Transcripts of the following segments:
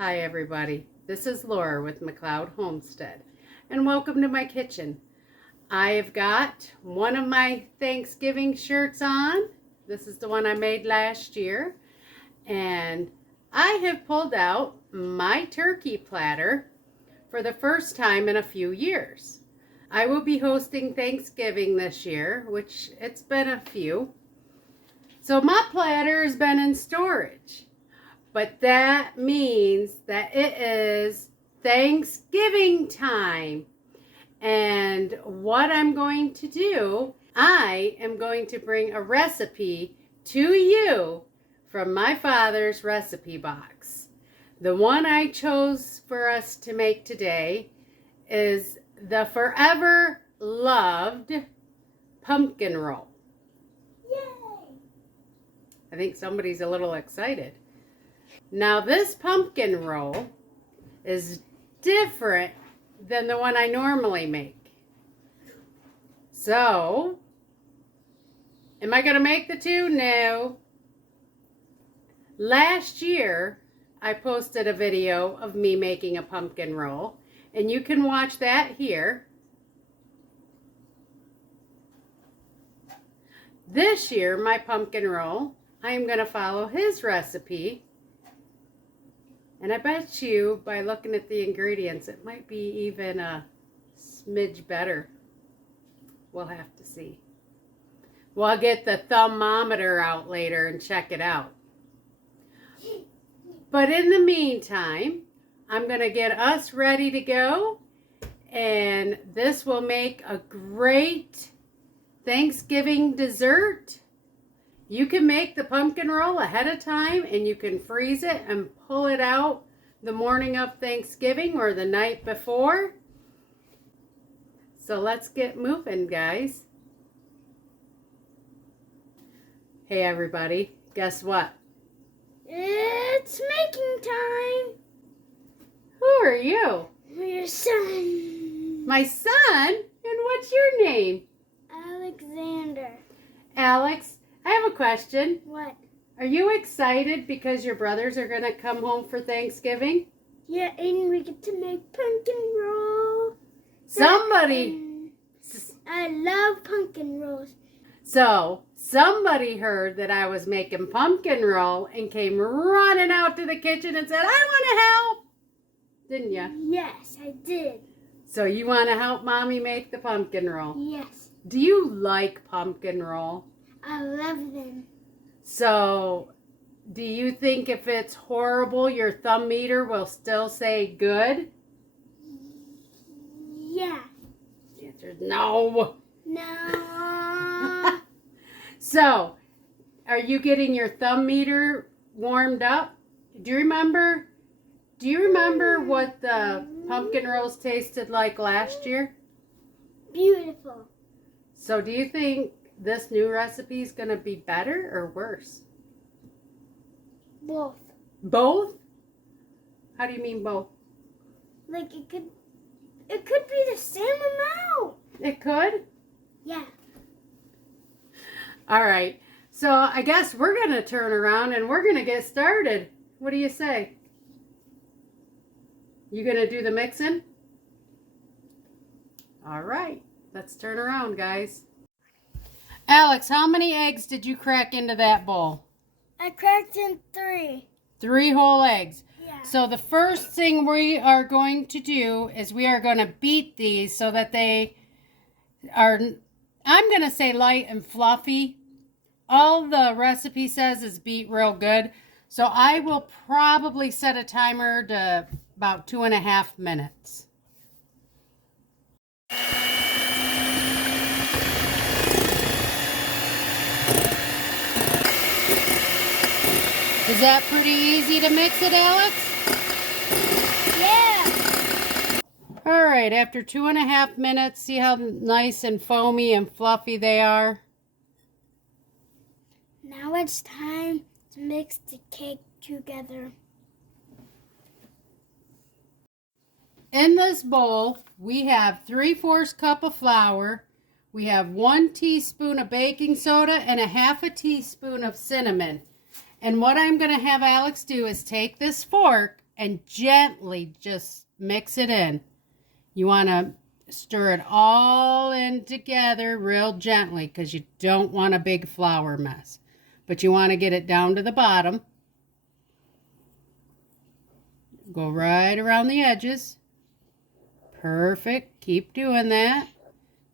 Hi everybody, this is Laura with McLeod Homestead and welcome to my kitchen. I have got one of my Thanksgiving shirts on. This is the one I made last year, and I have pulled out my turkey platter for the first time in a few years. I will be hosting Thanksgiving this year, which it's been a few. So my platter has been in storage. But that means that it is Thanksgiving time. And what I'm going to do, I am going to bring a recipe to you from my father's recipe box. The one I chose for us to make today is the forever loved pumpkin roll. Yay! I think somebody's a little excited. Now this pumpkin roll is different than the one I normally make. So, am I going to make the two? No. Last year, I posted a video of me making a pumpkin roll, and you can watch that here. This year, my pumpkin roll, I am going to follow his recipe. And I bet you, by looking at the ingredients, it might be even a smidge better. We'll have to see. We'll get the thermometer out later and check it out. But in the meantime, I'm going to get us ready to go. And this will make a great Thanksgiving dessert. You can make the pumpkin roll ahead of time and you can freeze it and pull it out the morning of Thanksgiving or the night before. So let's get moving, guys. Hey everybody, guess what? It's making time. Who are you? Your son. My son? And what's your name? Alexander. Alex. I have a question. What? Are you excited because your brothers are going to come home for Thanksgiving? Yeah, and we get to make pumpkin roll. Somebody. I love pumpkin rolls. So, somebody heard that I was making pumpkin roll and came running out to the kitchen and said, I want to help. Didn't you? Yes, I did. So, you want to help Mommy make the pumpkin roll? Yes. Do you like pumpkin roll? I love them. So, do you think if it's horrible, your thumb meter will still say good? Yeah. The answer is no. No. So, are you getting your thumb meter warmed up? Do you remember what the pumpkin rolls tasted like last year? Beautiful. So, do you think this new recipe is going to be better or worse? Both. Both? How do you mean both? Like it could be the same amount. It could? Yeah. All right. So I guess we're going to turn around and we're going to get started. What do you say? You going to do the mixing? All right. Let's turn around, guys. Alex, how many eggs did you crack into that bowl? I cracked in 3. 3 whole eggs. Yeah. So the first thing we are going to do is we are going to beat these so that they are, I'm going to say light and fluffy. All the recipe says is beat real good. So I will probably set a timer to about 2.5 minutes. Is that pretty easy to mix it, Alex? Yeah. All right, after 2.5 minutes, see how nice and foamy and fluffy they are? Now it's time to mix the cake together. In this bowl, we have 3/4 cup of flour. We have 1 teaspoon of baking soda and 1/2 teaspoon of cinnamon. And what I'm going to have Alex do is take this fork and gently just mix it in. You want to stir it all in together real gently because you don't want a big flour mess. But you want to get it down to the bottom. Go right around the edges. Perfect. Keep doing that.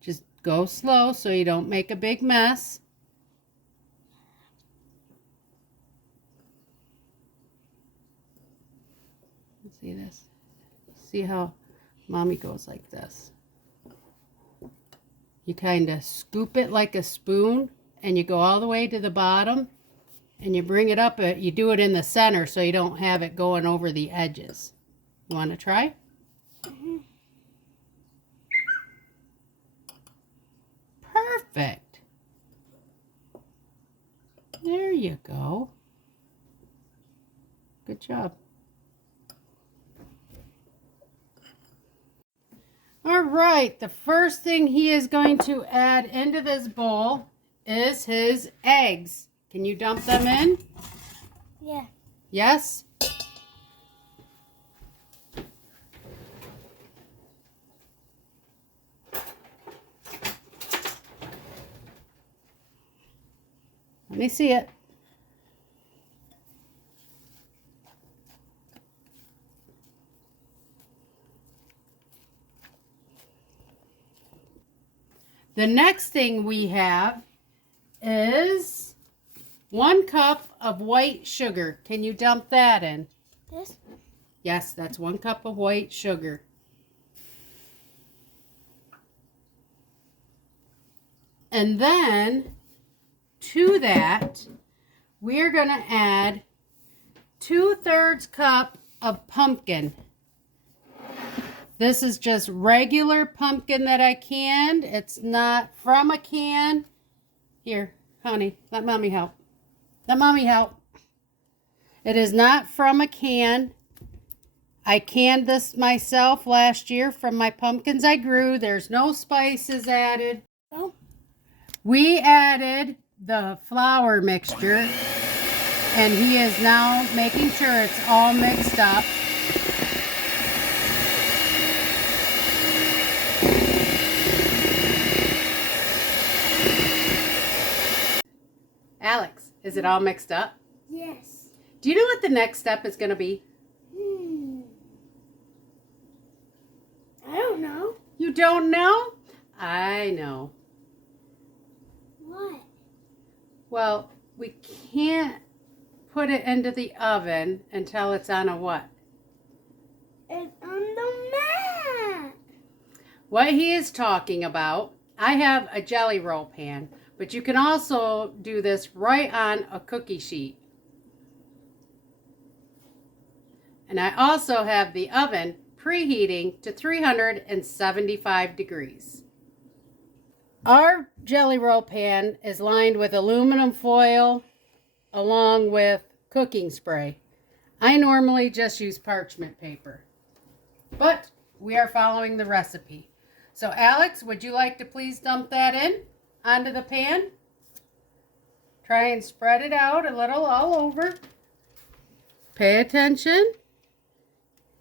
Just go slow so you don't make a big mess. See this? See how Mommy goes like this? You kind of scoop it like a spoon and you go all the way to the bottom and you bring it up. You do it in the center so you don't have it going over the edges. You want to try? Mm-hmm. Perfect. There you go. Good job. All right, the first thing he is going to add into this bowl is his eggs. Can you dump them in? Yeah. Yes? Let me see it. The next thing we have is 1 cup of white sugar. Can you dump that in? This? Yes, that's 1 cup of white sugar. And then to that, we're going to add 2/3 cup of pumpkin. This is just regular pumpkin that I canned. It's not from a can. Here, honey, let Mommy help. Let Mommy help. It is not from a can. I canned this myself last year from my pumpkins I grew. There's no spices added. Oh. We added the flour mixture, and he is now making sure it's all mixed up. Alex, is it all mixed up? Yes. Do you know what the next step is going to be? I don't know. You don't know? I know. What? Well, we can't put it into the oven until it's on a what? It's on the mat. What he is talking about, I have a jelly roll pan, but you can also do this right on a cookie sheet. And I also have the oven preheating to 375 degrees. Our jelly roll pan is lined with aluminum foil along with cooking spray. I normally just use parchment paper, but we are following the recipe. So Alex, would you like to please dump that in onto the pan? Try and spread it out a little all over. Pay attention.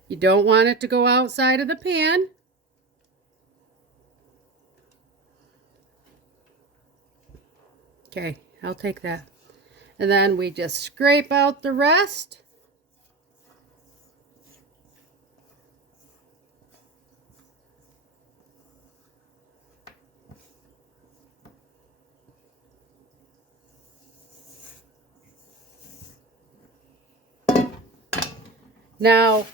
You don't want it to go outside of the pan. Okay, I'll take that. And then we just scrape out the rest. Now,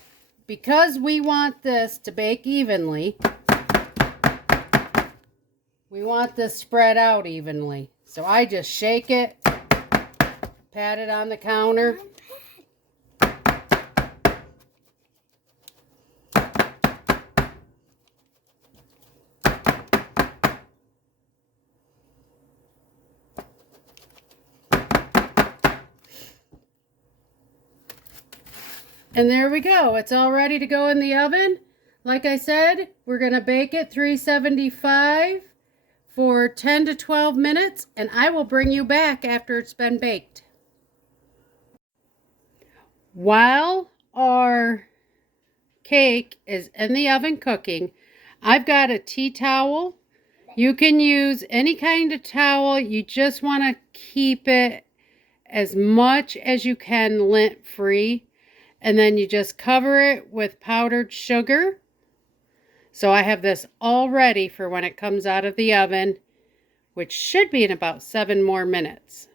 because we want this to bake evenly, we want this spread out evenly. So I just shake it, pat it on the counter. And there we go. It's all ready to go in the oven. Like I said, we're going to bake it 375 for 10 to 12 minutes, and I will bring you back after it's been baked. While our cake is in the oven cooking, I've got a tea towel. You can use any kind of towel. You just want to keep it as much as you can lint free. And then you just cover it with powdered sugar. So I have this all ready for when it comes out of the oven, which should be in about 7 more minutes.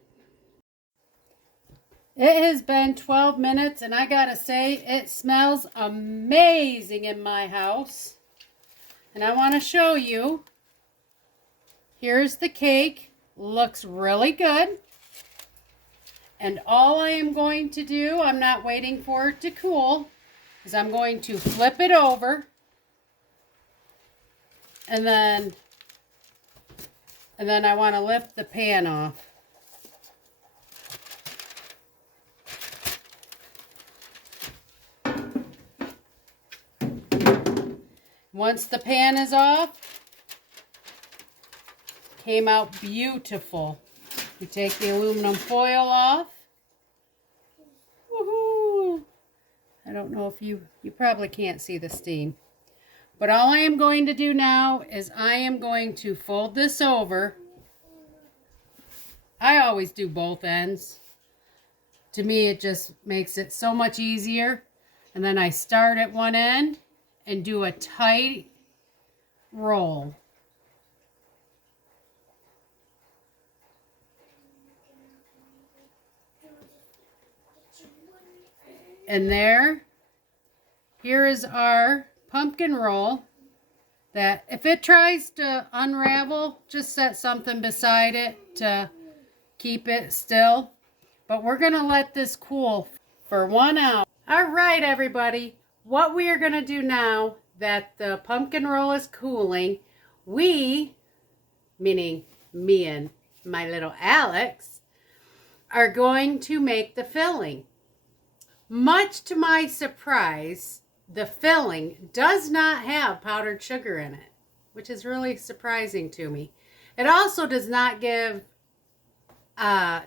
It has been 12 minutes and I gotta say it smells amazing in my house. And I want to show you. Here's the cake. Looks really good. And all I am going to do, I'm not waiting for it to cool, is I'm going to flip it over. And then I want to lift the pan off. Once the pan is off, came out beautiful. You take the aluminum foil off. Woohoo! I don't know if you probably can't see the steam. But all I am going to do now is I am going to fold this over. I always do both ends. To me, it just makes it so much easier. And then I start at one end and do a tight roll. And here is our pumpkin roll that if it tries to unravel, just set something beside it to keep it still. But we're going to let this cool for 1 hour. All right, everybody. What we are going to do now that the pumpkin roll is cooling, we, meaning me and my little Alex, are going to make the filling. Much to my surprise, the filling does not have powdered sugar in it, which is really surprising to me. It also does not give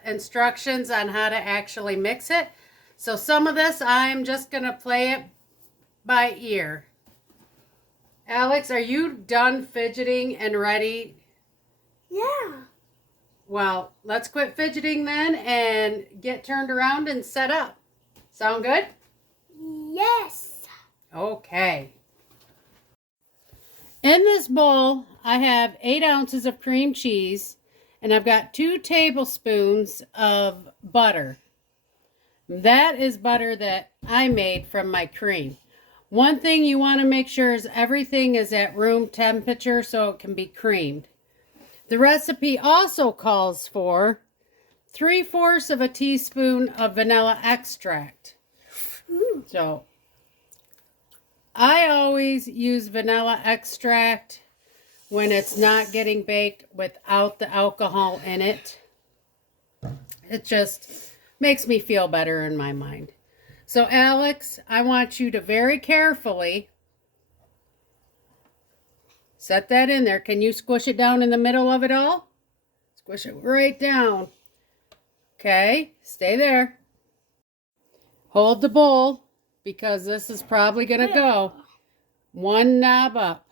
instructions on how to actually mix it. So some of this, I'm just going to play it by ear. Alex, are you done fidgeting and ready? Yeah. Well, let's quit fidgeting then and get turned around and set up. Sound good? Yes. Okay. In this bowl, I have 8 ounces of cream cheese, and I've got 2 tablespoons of butter. That is butter that I made from my cream. One thing you want to make sure is everything is at room temperature so it can be creamed. The recipe also calls for 3/4 of a teaspoon of vanilla extract. So I always use vanilla extract when it's not getting baked without the alcohol in it. It just makes me feel better in my mind. So Alex, I want you to very carefully set that in there. Can you squish it down in the middle of it all? Squish it right down. Okay, stay there. Hold the bowl because this is probably going to go 1 knob up.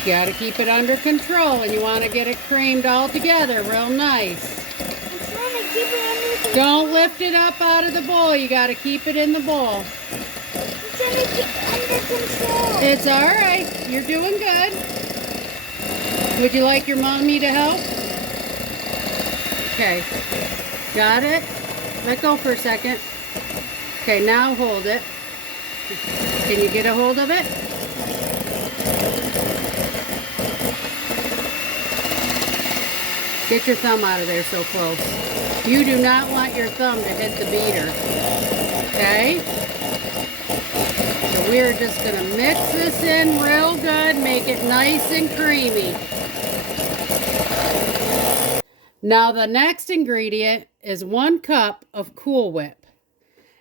You got to keep it under control and you want to get it creamed all together real nice. Don't lift it up out of the bowl. You got to keep it in the bowl. I'm trying to keep it under control. It's all right. You're doing good. Would you like your mommy to help? Okay. Got it? Let go for a second. Okay, now hold it. Can you get a hold of it? Get your thumb out of there so close. You do not want your thumb to hit the beater. Okay? So we're just going to mix this in real good, make it nice and creamy. Now the next ingredient is 1 cup of Cool Whip.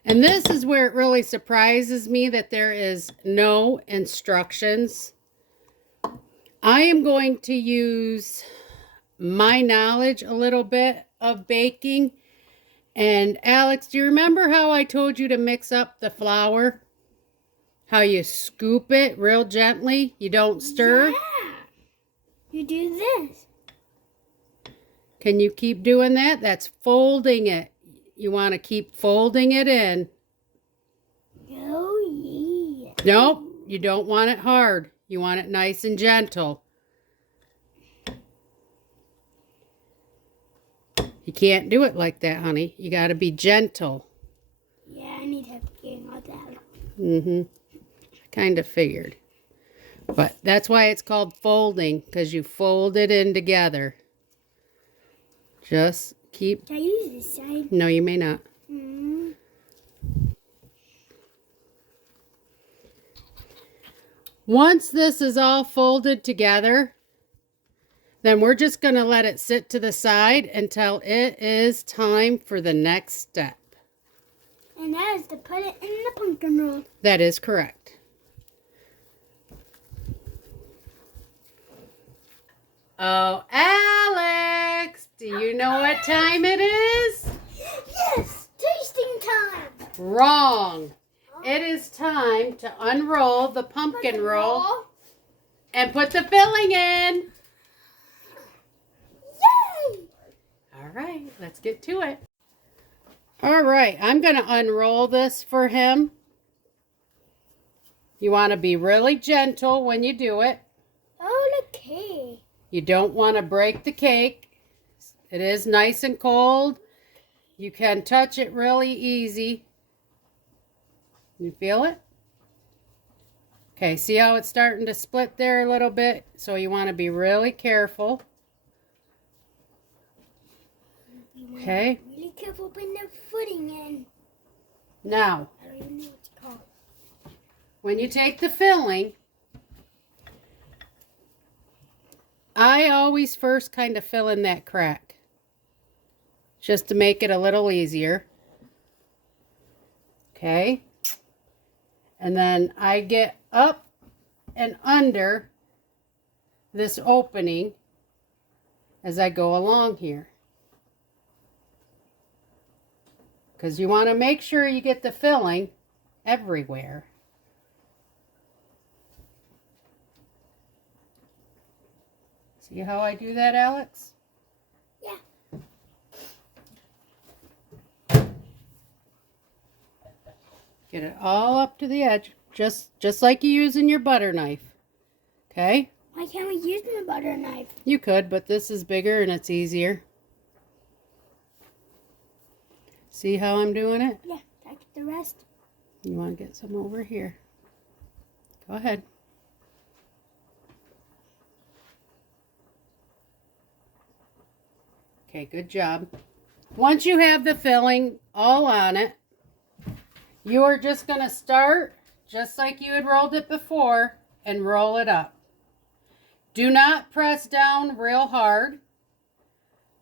And this is where it really surprises me that there is no instructions. I am going to use my knowledge a little bit of baking And Alex, do you remember how I told you to mix up the flour? How you scoop it real gently? You don't stir? Yeah. You do this. Can you keep doing that? That's folding it. You want to keep folding it in. Oh, yeah. Nope, you don't want it hard. You want it nice and gentle. You can't do it like that, honey. You got to be gentle. Yeah, I need to get all that. Mm-hmm. Kind of figured. But that's why it's called folding, because you fold it in together. Just keep... Can I use this side? No, you may not. Mm. Once this is all folded together, then we're just going to let it sit to the side until it is time for the next step. And that is to put it in the pumpkin roll. That is correct. Oh, Alex, do you know what time it is? Yes, tasting time. Wrong. It is time to unroll the pumpkin roll and put the filling in. Yay! All right, let's get to it. All right, I'm going to unroll this for him. You want to be really gentle when you do it. Oh, okay. You don't want to break the cake. It is nice and cold. You can touch it really easy. You feel it? Okay, see how it's starting to split there a little bit? So you want to be really careful. Okay. Really careful putting the footing in. Now, I don't even know what it's called. when you take the filling, I always first kind of fill in that crack, just to make it a little easier. Okay. And then I get up and under this opening as I go along here. Because you want to make sure you get the filling everywhere. See how I do that, Alex? Yeah. Get it all up to the edge, just like you use in your butter knife. Okay? Why can't we use my butter knife? You could, but this is bigger and it's easier. See how I'm doing it? Yeah, take the rest. You want to get some over here. Go ahead. Okay, good job. Once you have the filling all on it, you are just going to start just like you had rolled it before and roll it up. Do not press down real hard.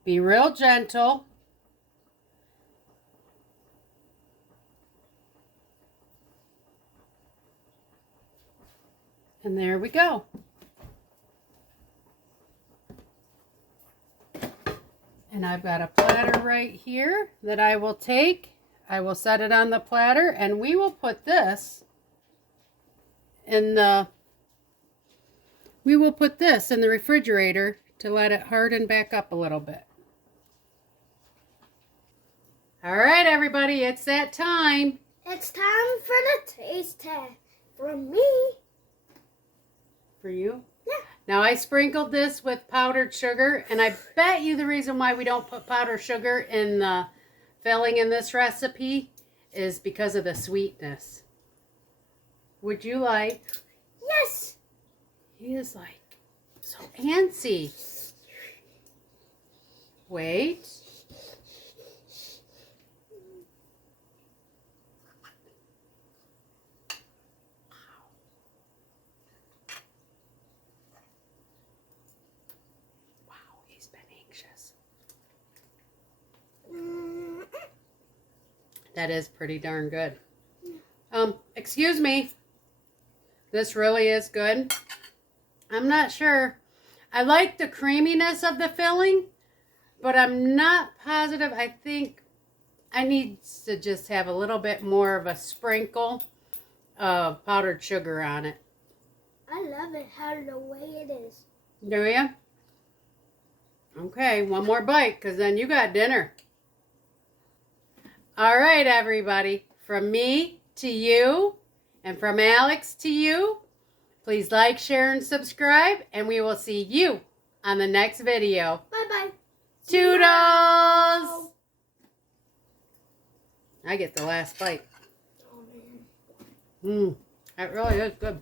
Be real gentle. And there we go. And I've got a platter right here that I will take. I will set it on the platter and we will put this in the refrigerator to let it harden back up a little bit. All right, everybody, it's that time. It's time for the taste test. For me. For you? Yeah. Now, I sprinkled this with powdered sugar, and I bet you the reason why we don't put powdered sugar in the filling in this recipe is because of the sweetness. Would you like? Yes. He is like so antsy. Wait. That is pretty darn good. Excuse me. This really is good. I'm not sure. I like the creaminess of the filling, but I'm not positive. I think needs to just have a little bit more of a sprinkle of powdered sugar on it. I love it how the way it is. Do you? Okay, one more bite because then you got dinner. All right, everybody. From me to you and from Alex to you, please like, share, and subscribe, and we will see you on the next video. Bye-bye. Toodles! I get the last bite. Oh, man. That really is good.